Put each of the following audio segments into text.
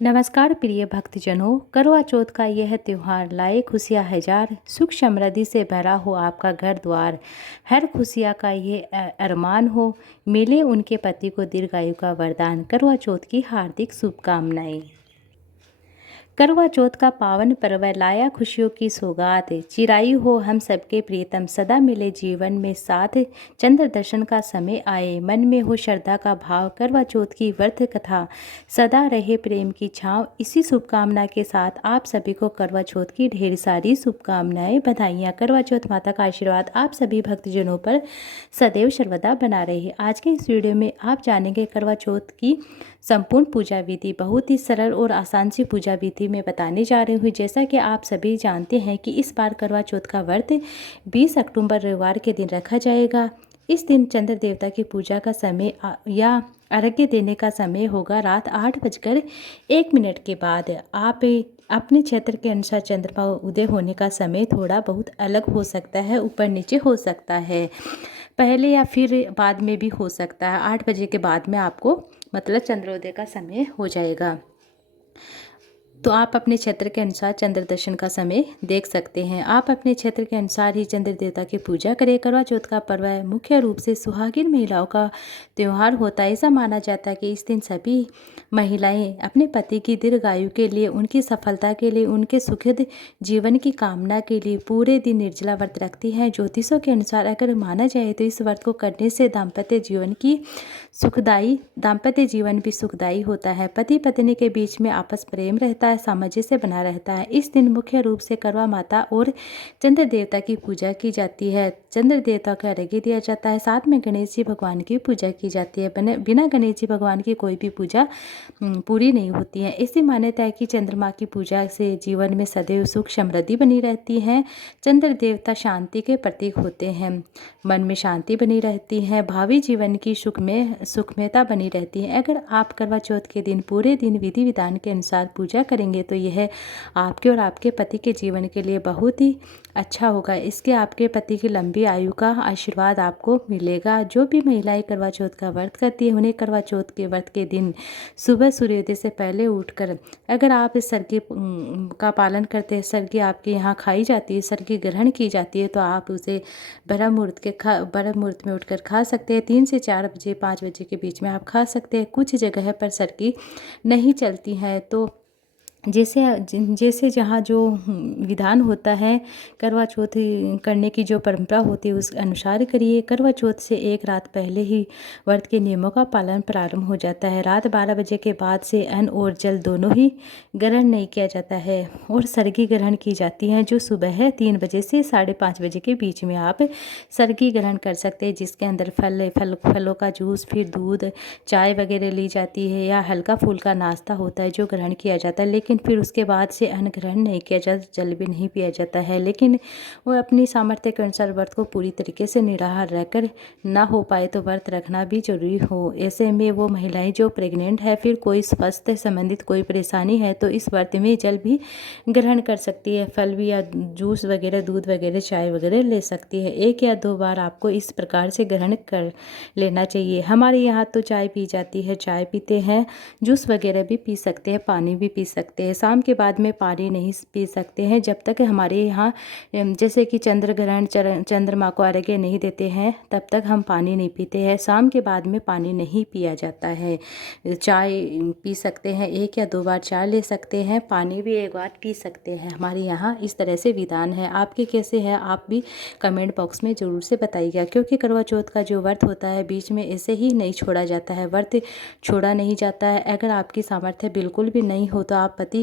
नमस्कार प्रिय भक्तजनों, करवा चौथ का यह त्योहार लाए खुशियाँ हजार, सुख समृद्धि से भरा हो आपका घर द्वार। हर खुशियाँ का ये अरमान हो, मिले उनके पति को दीर्घायु का वरदान। करवा चौथ की हार्दिक शुभकामनाएं। करवा चौथ का पावन पर्व लाया खुशियों की सौगात। चिरायु हो हम सबके प्रियतम, सदा मिले जीवन में साथ। चंद्र दर्शन का समय आए, मन में हो श्रद्धा का भाव। करवा चौथ की व्रत कथा, सदा रहे प्रेम की छाँव। इसी शुभकामना के साथ आप सभी को करवा चौथ की ढेर सारी शुभकामनाएं, बधाइयाँ। करवा चौथ माता का आशीर्वाद आप सभी भक्तजनों पर सदैव सर्वदा बना रहे। आज के इस वीडियो में आप जानेंगे करवा चौथ की संपूर्ण पूजा विधि। बहुत ही सरल और आसान सी पूजा विधि में बताने जा रही हूँ। जैसा कि आप सभी जानते हैं कि इस बार करवा चौथ का व्रत 20 अक्टूबर रविवार के दिन रखा जाएगा। इस दिन चंद्र देवता की पूजा का समय या अर्घ्य देने का समय होगा रात 8:01 के बाद। आप अपने क्षेत्र के अनुसार चंद्रमा उदय होने का समय थोड़ा बहुत अलग हो सकता है, ऊपर नीचे हो सकता है, पहले या फिर बाद में भी हो सकता है। 8 बजे के बाद में आपको मतलब चंद्रोदय का समय हो जाएगा। तो आप अपने क्षेत्र के अनुसार चंद्र दर्शन का समय देख सकते हैं। आप अपने क्षेत्र के अनुसार ही चंद्र देवता की पूजा करें। करवा चौथ का पर्व मुख्य रूप से सुहागिन महिलाओं का त्यौहार होता है। ऐसा माना जाता है कि इस दिन सभी महिलाएं अपने पति की दीर्घायु के लिए, उनकी सफलता के लिए, उनके सुखद जीवन की कामना के लिए पूरे दिन निर्जला व्रत रखती हैं। ज्योतिषों के अनुसार अगर माना जाए तो इस व्रत को करने से दाम्पत्य जीवन भी सुखदायी होता है। पति पत्नी के बीच में आपस प्रेम रहता है, सामंजस्य बना रहता है। इस दिन मुख्य रूप से करवा माता और चंद्र देवता की पूजा की जाती है। चंद्र देवता का अर्घ्य दिया जाता है, साथ में गणेश जी भगवान की पूजा की जाती है। बिना गणेश जी भगवान की कोई भी पूजा पूरी नहीं होती है। ऐसी मान्यता है कि चंद्रमा की पूजा से जीवन में सदैव सुख समृद्धि बनी रहती है। चंद्र देवता शांति के प्रतीक होते हैं, मन में शांति बनी रहती है, भावी जीवन की सुखमयता बनी रहती है। अगर आप करवा चौथ के दिन पूरे दिन विधि विधान के अनुसार पूजा करेंगे तो यह आपके और आपके पति के जीवन के लिए बहुत ही अच्छा होगा। इसके आपके पति की लंबी आयु का आशीर्वाद आपको मिलेगा। जो भी महिलाएं करवा चौथ का व्रत करती है, उन्हें करवा चौथ के व्रत के दिन सुबह सूर्योदय से पहले उठकर, अगर आप इस सरगी का पालन करते हैं, सरगी आपके यहाँ खाई जाती है, सरगी ग्रहण की जाती है, तो आप उसे ब्रह्म मुहूर्त में उठकर खा सकते हैं। 3 से 4 बजे 5 बजे के बीच में आप खा सकते हैं। कुछ जगह पर सरगी नहीं चलती है, तो जैसे जैसे जहाँ जो विधान होता है, करवा चौथ करने की जो परंपरा होती है उस अनुसार करिए। करवा चौथ से एक रात पहले ही व्रत के नियमों का पालन प्रारंभ हो जाता है। रात 12 बजे के बाद से अन्न और जल दोनों ही ग्रहण नहीं किया जाता है और सरगी ग्रहण की जाती है, जो सुबह है 3 बजे से 5:30 बजे के बीच में आप सरगी ग्रहण कर सकते हैं, जिसके अंदर फलों का जूस, फिर दूध, चाय वगैरह ली जाती है, या हल्का फुल्का नाश्ता होता है जो ग्रहण किया जाता है। लेकिन फिर उसके बाद से अन्न ग्रहण नहीं किया जाता, जल भी नहीं पिया जाता है। लेकिन वो अपनी सामर्थ्य के अनुसार व्रत को पूरी तरीके से निराहार रहकर ना हो पाए तो व्रत रखना भी जरूरी हो। ऐसे में वो महिलाएं जो प्रेग्नेंट है, फिर कोई स्वास्थ्य संबंधित कोई परेशानी है, तो इस व्रत में जल भी ग्रहण कर सकती है, फल भी या जूस वगैरह, दूध वगैरह, चाय वगैरह ले सकती है। 1 या 2 बार आपको इस प्रकार से ग्रहण कर लेना चाहिए। हमारे यहाँ तो चाय पी जाती है, चाय पीते हैं, जूस वगैरह भी पी सकते हैं, पानी भी पी सकते हैं। शाम के बाद में पानी नहीं पी सकते हैं जब तक हमारे यहाँ जैसे कि चंद्र ग्रहण चंद्रमा को अर्घ्य नहीं देते हैं, तब तक हम पानी नहीं पीते हैं। शाम के बाद में पानी नहीं पिया जाता है। चाय पी सकते हैं, 1 या 2 बार चाय ले सकते हैं, पानी भी 1 बार पी सकते हैं। हमारे यहाँ इस तरह से विधान है। आपके कैसे है आप भी कमेंट बॉक्स में ज़रूर से बताइएगा, क्योंकि करवा चौथ का जो व्रत होता है बीच में ऐसे ही नहीं छोड़ा जाता है, व्रत छोड़ा नहीं जाता है। अगर आपकी सामर्थ्य बिल्कुल भी नहीं हो तो आप पति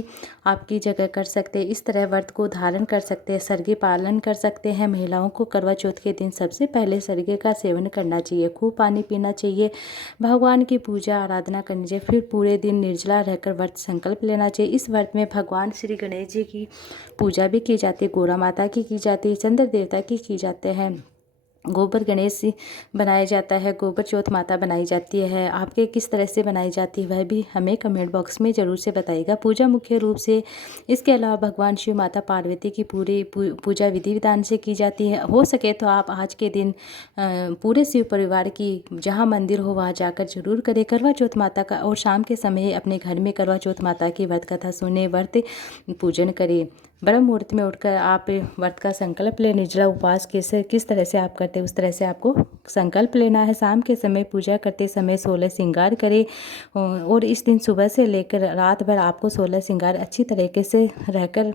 आपकी जगह कर सकते हैं, इस तरह व्रत को धारण कर सकते हैं, सरगी पालन कर सकते हैं। महिलाओं को करवा चौथ के दिन सबसे पहले सरगे का सेवन करना चाहिए, खूब पानी पीना चाहिए, भगवान की पूजा आराधना करनी चाहिए, फिर पूरे दिन निर्जला रहकर व्रत संकल्प लेना चाहिए। इस व्रत में भगवान श्री गणेश जी की पूजा भी की जाती है, गोरा माता की जाती है, चंद्र देवता की जाते हैं, गोबर गणेश बनाया जाता है, गोबर चौथ माता बनाई जाती है। आपके किस तरह से बनाई जाती है वह भी हमें कमेंट बॉक्स में ज़रूर से बताइएगा। पूजा मुख्य रूप से इसके अलावा भगवान शिव, माता पार्वती की पूरी पूजा विधि विधान से की जाती है। हो सके तो आप आज के दिन पूरे शिव परिवार की जहाँ मंदिर हो वहाँ जाकर जरूर करें करवा चौथ माता का, और शाम के समय अपने घर में करवा चौथ माता की व्रत कथा सुने, व्रत पूजन करें। ब्रह्म मुहूर्त में उठकर आप व्रत का संकल्प ले, निर्जला उपवास किस तरह से आप करते उस तरह से आपको संकल्प लेना है। शाम के समय पूजा करते समय 16 श्रृंगार करें, और इस दिन सुबह से लेकर रात भर आपको 16 श्रृंगार अच्छी तरीके से रहकर,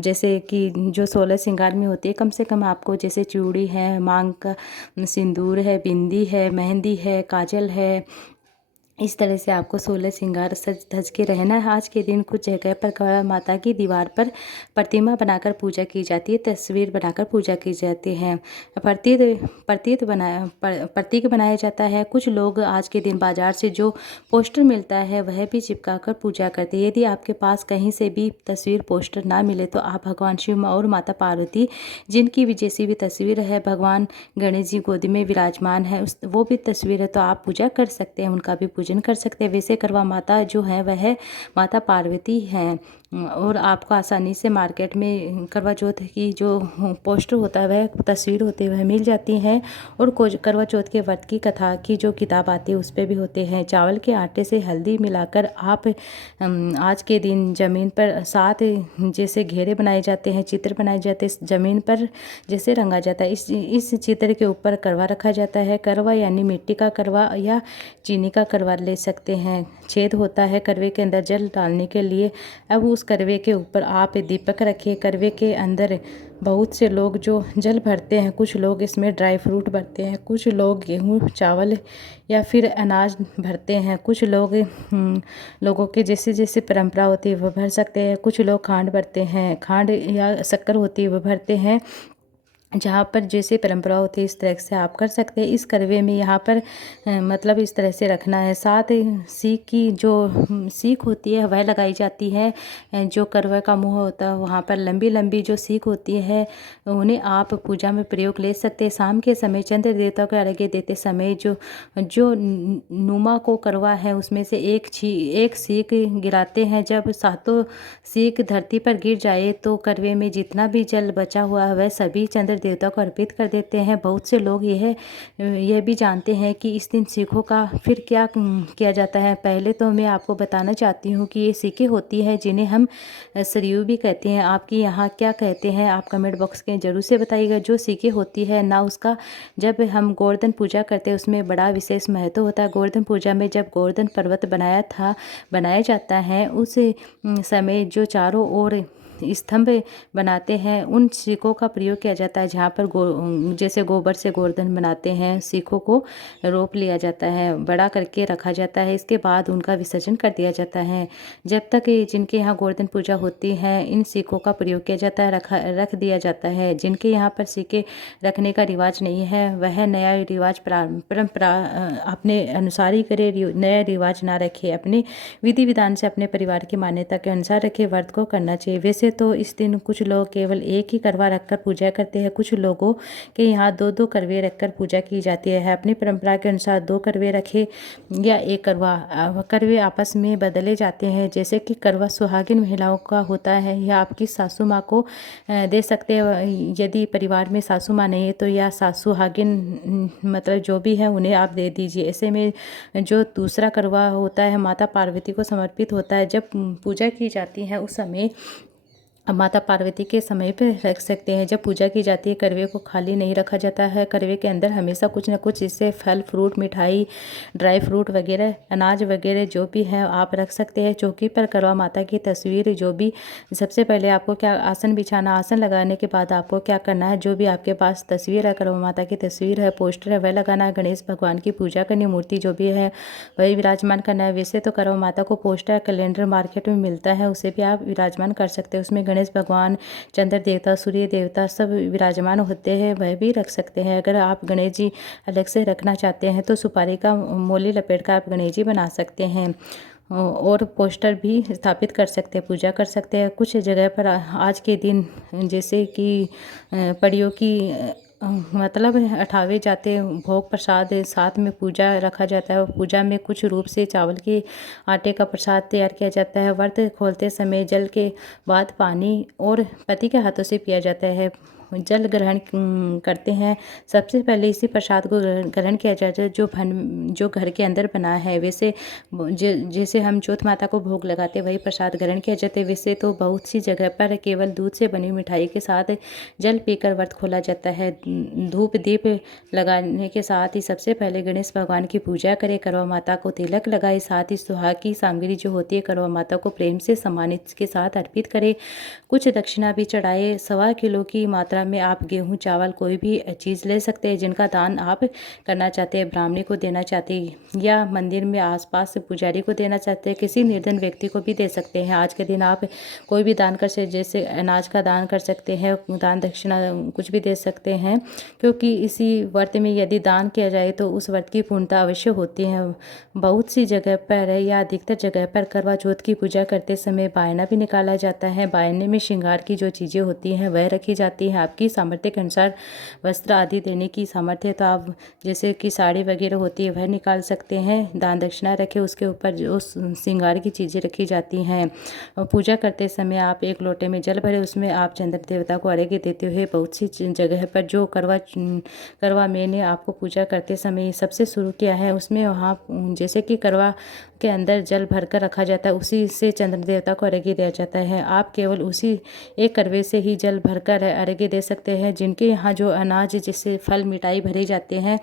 जैसे कि जो 16 श्रृंगार में होती है, कम से कम आपको जैसे चूड़ी है, मांग का सिंदूर है, बिंदी है, मेहंदी है, काजल है, इस तरह से आपको 16 श्रृंगार सज धज के रहना है। आज के दिन कुछ जगह पर करवा माता की दीवार पर प्रतिमा बनाकर पूजा की जाती है, तस्वीर बनाकर पूजा की जाती है, प्रतीक बनाया जाता है। कुछ लोग आज के दिन बाजार से जो पोस्टर मिलता है वह भी चिपका कर पूजा करते हैं। यदि आपके पास कहीं से भी तस्वीर पोस्टर ना मिले तो आप भगवान शिव और माता पार्वती, जिनकी भी जैसी भी तस्वीर है, भगवान गणेश जी गोदी में विराजमान है, उस वो भी तस्वीर है तो आप पूजा कर सकते हैं, उनका भी पूजन कर सकते हैं। वैसे करवा माता जो है वह माता पार्वती हैं, और आपको आसानी से मार्केट में करवा चौथ की जो पोस्टर होता है वह तस्वीर होती है वह मिल जाती हैं, और करवा चौथ के व्रत की कथा की जो किताब आती है उस पर भी होते हैं। चावल के आटे से हल्दी मिलाकर आप आज के दिन ज़मीन पर 7 जैसे घेरे बनाए जाते हैं, चित्र बनाए जाते हैं, ज़मीन पर जैसे रंगा जाता है। इस चित्र के ऊपर करवा रखा जाता है। करवा यानी मिट्टी का करवा या चीनी का करवा ले सकते हैं। छेद होता है करवे के अंदर जल डालने के लिए। अब उस करवे के ऊपर आप दीपक रखिए। करवे के अंदर बहुत से लोग जो जल भरते हैं, कुछ लोग इसमें ड्राई फ्रूट भरते हैं, कुछ लोग गेहूँ चावल या फिर अनाज भरते हैं, कुछ लोगों के जैसे जैसे परंपरा होती है वह भर सकते हैं। कुछ लोग खांड भरते हैं, खांड या शक्कर होती है वह भरते हैं। जहाँ पर जैसे परंपरा होती है इस तरह से आप कर सकते हैं। इस करवे में यहाँ पर मतलब इस तरह से रखना है। साथ सीख की जो सीख होती है वह लगाई जाती है। जो करवे का मुंह होता है वहाँ पर लंबी लंबी जो सीख होती है उन्हें आप पूजा में प्रयोग ले सकते हैं। शाम के समय चंद्र देवता को अर्घ्य देते समय जो नुमा को करवा है उसमें से एक सीख गिराते हैं। जब सातों सीख धरती पर गिर जाए तो करवे में जितना भी जल बचा हुआ है वह सभी चंद्र देवता को अर्पित कर देते हैं। बहुत से लोग यह भी जानते हैं कि इस दिन सिखों का फिर क्या किया जाता है। पहले तो मैं आपको बताना चाहती हूँ कि ये सिक्कें होती है जिन्हें हम सरयू भी कहते हैं। आपके यहाँ क्या कहते हैं आप कमेंट बॉक्स के जरूर से बताइएगा। जो सिक्कें होती है ना, उसका जब हम गोवर्धन पूजा करते हैं उसमें बड़ा विशेष महत्व होता है। गोवर्धन पूजा में जब गोवर्धन पर्वत बनाया जाता है उस समय जो चारों ओर स्तंभ बनाते हैं उन सीखों का प्रयोग किया जाता है। जहाँ पर जैसे गोबर से गोवर्धन बनाते हैं, सीखों को रोप लिया जाता है, बड़ा करके रखा जाता है। इसके बाद उनका विसर्जन कर दिया जाता है। जब तक जिनके यहाँ गोवर्धन पूजा होती है इन सीखों का प्रयोग किया जाता है, रख दिया जाता है। जिनके यहाँ पर सीखें रखने का रिवाज नहीं है वह नया रिवाज परंपरा अपने अनुसार ही करे, नया रिवाज ना रखे, अपने विधि विधान से अपने परिवार की मान्यता के अनुसार रखे। व्रत को करना चाहिए। वैसे तो इस दिन कुछ लोग केवल एक ही करवा रखकर पूजा करते हैं, कुछ लोगों के यहाँ 2-2 करवे रखकर पूजा की जाती है। अपनी परंपरा के अनुसार 2 करवे रखे या एक करवे आपस में बदले जाते हैं। जैसे कि करवा सुहागिन महिलाओं का होता है या आपकी सासू माँ को दे सकते हैं। यदि परिवार में सासू माँ नहीं है तो या सासू सुहागिन मतलब जो भी है उन्हें आप दे दीजिए। ऐसे में जो दूसरा करवा होता है माता पार्वती को समर्पित होता है। जब पूजा की जाती है उस समय माता पार्वती के समय पे रख सकते हैं। जब पूजा की जाती है करवे को खाली नहीं रखा जाता है। करवे के अंदर हमेशा कुछ न कुछ इससे फल फ्रूट, मिठाई, ड्राई फ्रूट वगैरह, अनाज वगैरह जो भी है आप रख सकते हैं। चौकी पर करवा माता की तस्वीर जो भी, सबसे पहले आपको क्या आसन बिछाना, आसन लगाने के बाद आपको क्या करना है, जो भी आपके पास तस्वीर है, करवा माता की तस्वीर है, पोस्टर है, वह लगाना है। गणेश भगवान की पूजा करनी, मूर्ति जो भी है वही विराजमान करना है। वैसे तो करवा माता को पोस्टर कैलेंडर मार्केट में मिलता है, उसे भी आप विराजमान कर सकते हैं। उसमें गणेश भगवान, चंद्र देवता, सूर्य देवता सब विराजमान होते हैं, वह भी रख सकते हैं। अगर आप गणेश जी अलग से रखना चाहते हैं तो सुपारी का मोली लपेट कर आप गणेश जी बना सकते हैं और पोस्टर भी स्थापित कर सकते हैं, पूजा कर सकते हैं। कुछ जगह पर आज के दिन जैसे कि परियों की मतलब 28वें जाते भोग प्रसाद साथ में पूजा रखा जाता है और पूजा में कुछ रूप से चावल के आटे का प्रसाद तैयार किया जाता है। व्रत खोलते समय जल के बाद पानी और पति के हाथों से पिया जाता है। जल ग्रहण करते हैं। सबसे पहले इसी प्रसाद को ग्रहण किया जाता है जो घर के अंदर बना है। वैसे जैसे हम ज्योत माता को भोग लगाते वही प्रसाद ग्रहण किया जाता है। वैसे तो बहुत सी जगह पर केवल दूध से बनी मिठाई के साथ जल पीकर व्रत खोला जाता है। धूप दीप लगाने के साथ ही सबसे पहले गणेश भगवान की पूजा करें, करवा माता को तिलक लगाए, साथ ही सुहाग की सामग्री जो होती है करवा माता को प्रेम से सम्मानित के साथ अर्पित करें। कुछ दक्षिणा भी चढ़ाए। 1.25 किलो की मात्रा में आप गेहूं चावल कोई भी चीज़ ले सकते हैं जिनका दान आप करना चाहते हैं, ब्राह्मणी को देना चाहते हैं या मंदिर में आसपास पुजारी को देना चाहते हैं, किसी निर्धन व्यक्ति को भी दे सकते हैं। आज के दिन आप कोई भी दान कर सकते, जैसे अनाज का दान कर सकते हैं, दान दक्षिणा कुछ भी दे सकते हैं, क्योंकि इसी व्रत में यदि दान किया जाए तो उस व्रत की पूर्णता अवश्य होती है। बहुत सी जगह पर या अधिकतर जगह पर करवा चौथ की पूजा करते समय बायना भी निकाला जाता है। बायने में श्रृंगार की जो चीज़ें होती हैं वह रखी जाती हैं। आपकी सामर्थ्य के अनुसार वस्त्र आदि देने की सामर्थ्य है तो आप जैसे कि साड़ी वगैरह होती है वह निकाल सकते हैं। दान दक्षिणा रखें, उसके ऊपर जो श्रृंगार की चीज़ें रखी जाती हैं। पूजा करते समय आप एक लोटे में जल भरे, उसमें आप चंद्र देवता को अर्घ्य देते हुए बहुत सी जगह पर जो करवा मैंने आपको पूजा करते समय सबसे शुरू किया है उसमें वहाँ जैसे कि करवा के अंदर जल भरकर रखा जाता है, उसी से चंद्र देवता को अर्घ्य दिया जाता है। आप केवल उसी एक करवे से ही जल भरकर अर्घ्य दे सकते हैं। जिनके यहाँ जो अनाज जैसे फल मिठाई भरे जाते हैं,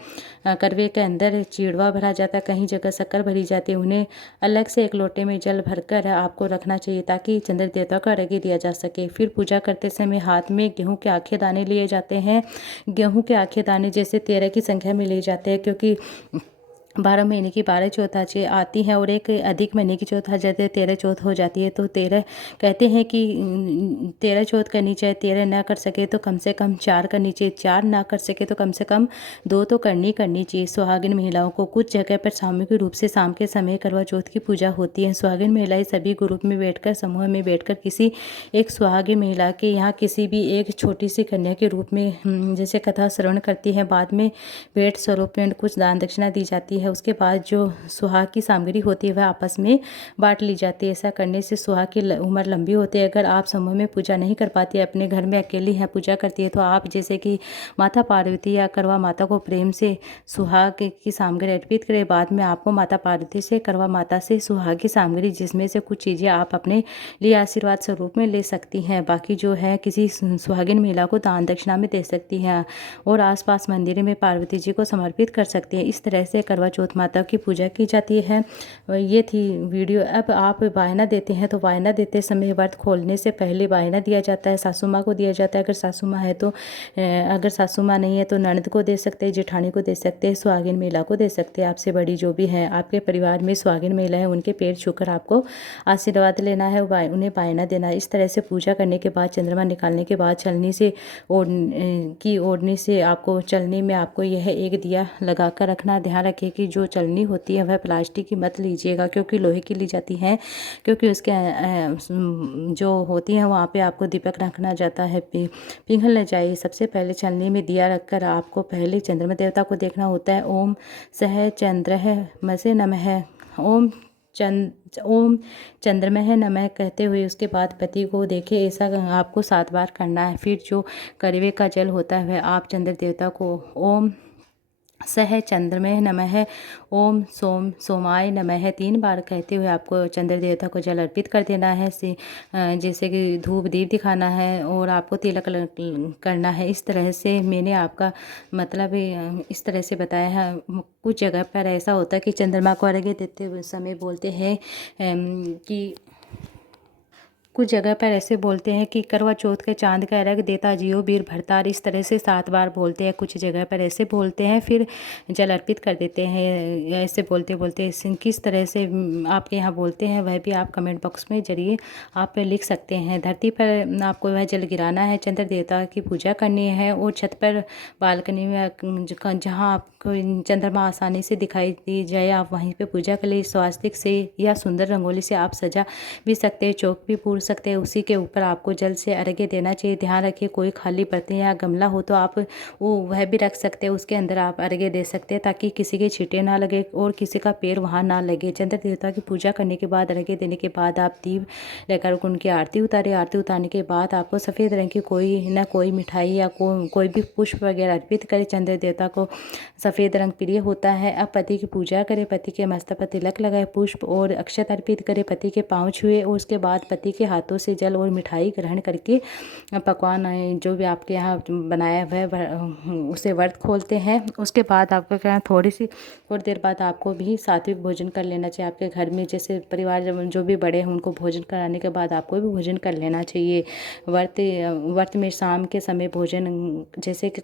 करवे के अंदर चिड़वा भरा जाता है, कहीं जगह शक्कर भरी जाती है, उन्हें अलग से एक लोटे में जल भरकर आपको रखना चाहिए ताकि चंद्र देवता को अर्घ्य दिया जा सके। फिर पूजा करते समय हाथ में गेहूँ के आखे दाने लिए जाते हैं। गेहूँ के आखे दाने जैसे 13 की संख्या में लिए जाते हैं, क्योंकि 12 महीने की 12 चौथ आती है और एक अधिक महीने की चौथ आ जाती है, 13 चौथ हो जाती है। तो 13 कहते हैं कि 13 चौथ करनी चाहिए। 13 ना कर सके तो कम से कम 4 करनी चाहिए, 4 ना कर सके तो कम से कम 2 तो करनी चाहिए। सुहागिन महिलाओं को कुछ जगह पर सामूहिक रूप से शाम के समय करवा चौथ की पूजा होती है। सुहागिन महिलाएं सभी ग्रुप में बैठकर, समूह में बैठकर किसी एक सुहागिन महिला के यहाँ किसी भी एक छोटी सी कन्या के रूप में जैसे कथा श्रवण करती है। बाद में भेंट स्वरूप में कुछ दान दक्षिणा दी जाती है। उसके बाद जो सुहाग की सामग्री होती है वह आपस में बांट ली जाती है। ऐसा करने से सुहाग की उम्र लंबी होती है। अगर आप समूह में पूजा नहीं कर पाती है, अपने घर में अकेली हैं पूजा करती है, तो आप जैसे कि माता पार्वती या करवा माता को प्रेम से सुहाग की सामग्री अर्पित करें। बाद में आपको माता पार्वती से, करवा माता से सुहाग की सामग्री जिसमें से कुछ चीज़ें आप अपने लिए आशीर्वाद स्वरूप में ले सकती हैं, बाकी जो है किसी सुहागिन महिला को दान दक्षिणा में दे सकती हैं और आसपास मंदिर में पार्वती जी को समर्पित कर सकते हैं। इस तरह से करवा चौथ माता की पूजा की जाती है। ये थी वीडियो। अब आप वायना देते हैं तो वायना देते समय व्रत खोलने से पहले वायना दिया जाता है, सासू माँ को दिया जाता है। अगर सासू माँ है तो, अगर सासू माँ नहीं है तो ननद को दे सकते हैं, जेठानी को दे सकते हैं, सुहागिन महिला को दे सकते हैं। आपसे बड़ी जो भी है आपके परिवार में सुहागिन महिला है उनके पैर छूकर आपको आशीर्वाद लेना है, उन्हें वायना देना है। इस तरह से पूजा करने के बाद, चंद्रमा निकालने के बाद छलनी से ओढ़ने से आपको चलनी में आपको यह एक दिया लगा कर रखना। ध्यान रखिए कि जो चलनी होती है वह प्लास्टिक की मत लीजिएगा, क्योंकि लोहे की ली जाती है, क्योंकि उसके जो होती है वहाँ पे आपको दीपक रखना जाता है, पिघल न जाए। सबसे पहले छलनी में दिया रखकर आपको पहले चंद्रमा देवता को देखना होता है। ओम सह चंद्रः मसे नमः, ओम चंद्रमः नमः कहते हुए उसके बाद पति को देखे। ऐसा आपको 7 बार करना है। फिर जो करवे का जल होता है वह आप चंद्र देवता को ओम सह चंद्रमय नमः, ओम सोमाय नमः 3 बार कहते हुए आपको चंद्र देवता को जल अर्पित कर देना है। जैसे कि धूप दीप दिखाना है और आपको तिलक करना है। इस तरह से मैंने आपका मतलब इस तरह से बताया है। कुछ जगह पर ऐसा होता है कि चंद्रमा को अर्घ्य देते हुए समय बोलते हैं कि कुछ जगह पर ऐसे बोलते हैं कि करवा चौथ के चांद का अर्घ्य देता जियो वीर भरतार, इस तरह से 7 बार बोलते हैं। कुछ जगह पर ऐसे बोलते हैं, फिर जल अर्पित कर देते हैं। ऐसे बोलते बोलते किस तरह से आपके यहाँ बोलते हैं वह भी आप कमेंट बॉक्स में जरिए आप लिख सकते हैं। धरती पर आपको वह जल गिराना है, चंद्र देवता की पूजा करनी है और छत पर बालकनी में जहाँ आपको चंद्रमा आसानी से दिखाई दी जाए आप वहीं पर पूजा कर ले। स्वास्तिक से या सुंदर रंगोली से आप सजा भी सकते हैं, चौक भी पूर सकते हैं उसी के ऊपर आपको जल से अर्घ्य देना चाहिए। ध्यान रखिए कोई खाली बर्तन या गमला हो तो आप वह भी रख सकते हैं, उसके अंदर आप अर्घ्य दे सकते हैं ताकि किसी के छींटे ना लगे और किसी का पैर वहाँ ना लगे। चंद्र देवता की पूजा करने के बाद अर्घ्य देने के बाद आप दीप लेकर उनकी आरती उतारे। आरती उतारने के बाद आपको सफ़ेद रंग की कोई मिठाई या कोई भी पुष्प वगैरह अर्पित करें। चंद्र देवता को सफ़ेद रंग प्रिय होता है। अब पति की पूजा करें, पति के मस्तक पर तिलक लगाए, पुष्प और अक्षत अर्पित करें, पति के पाँव छुए और उसके बाद पति के हाथों से जल और मिठाई ग्रहण करके पकवान जो भी आपके यहाँ बनाया हुआ है उसे व्रत खोलते हैं। उसके बाद आपको क्या थोड़ी देर बाद आपको भी सात्विक भोजन कर लेना चाहिए। आपके घर में जैसे परिवार जो भी बड़े हैं उनको भोजन कराने के बाद आपको भी भोजन कर लेना चाहिए। व्रत में शाम के समय भोजन जैसे कि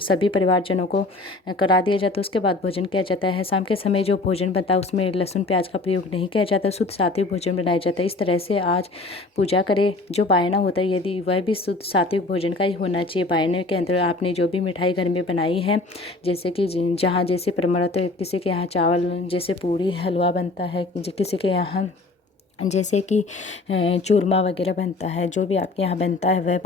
सभी परिवारजनों को करा दिया जाता है, उसके बाद भोजन किया जाता है। शाम के समय जो भोजन बनता है उसमें लहसुन प्याज का प्रयोग नहीं किया जाता, शुद्ध सात्विक भोजन बनाया जाता है। इस तरह से आज पूजा करें। जो बायना होता है यदि वह भी शुद्ध सात्विक भोजन का ही होना चाहिए। बायने के अंदर आपने जो भी मिठाई घर में बनाई है, जैसे कि जहाँ जैसे परम्परा है, किसी के यहाँ चावल जैसे पूड़ी हलवा बनता है, किसी के यहाँ जैसे कि चूरमा वगैरह बनता है, जो भी आपके यहाँ बनता है वह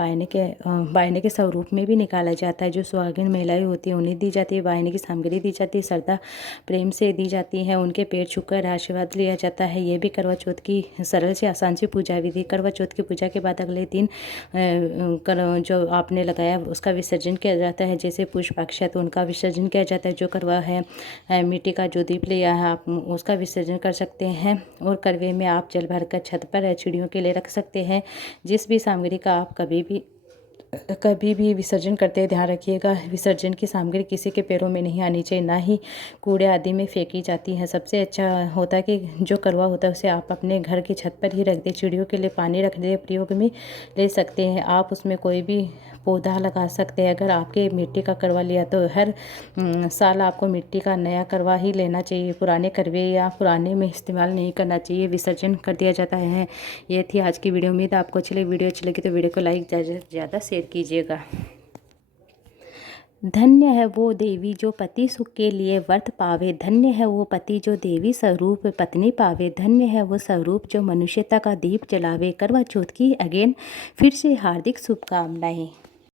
बायने के स्वरूप में भी निकाला जाता है। जो सुहागिन महिलाएं होती हैं उन्हें दी जाती है, बायने की सामग्री दी जाती है, श्रद्धा प्रेम से दी जाती है, उनके पैर छूकर आशीर्वाद लिया जाता है। ये भी करवा चौथ की सरल से आसान सी पूजा विधि। करवा चौथ की पूजा के बाद अगले दिन जो आपने लगाया उसका विसर्जन किया जाता है, जैसे पुष्प अक्षत उनका विसर्जन किया जाता है। जो करवा है मिट्टी का जो दीप लिया है आप उसका विसर्जन कर सकते हैं। और करवे में आप जल भरकर छत पर चिड़ियों के लिए रख सकते हैं। जिस भी सामग्री का आप कभी भी विसर्जन करते हैं ध्यान रखिएगा विसर्जन की सामग्री किसी के पैरों में नहीं आनी चाहिए, ना ही कूड़े आदि में फेंकी जाती है। सबसे अच्छा होता है कि जो करवा होता है उसे आप अपने घर की छत पर ही रख दें। चिड़ियों के लिए पानी रखने के प्रयोग में ले सकते हैं। आप उसमें कोई भी पौधा लगा सकते हैं। अगर आपके मिट्टी का करवा लिया तो हर साल आपको मिट्टी का नया करवा ही लेना चाहिए। पुराने करवे या पुराने में इस्तेमाल नहीं करना चाहिए, विसर्जन कर दिया जाता है। ये थी आज की वीडियो। उम्मीद आपको अच्छी लगी। वीडियो अच्छी लगी तो वीडियो को लाइक ज़्यादा शेयर कीजिएगा। धन्य है वो देवी जो पति सुख के लिए व्रत पावे, धन्य है वो पति जो देवी स्वरूप पत्नी पावे, धन्य है वो स्वरूप जो मनुष्यता का दीप जलावे। करवा चौथ की अगेन फिर से हार्दिक शुभकामनाएं।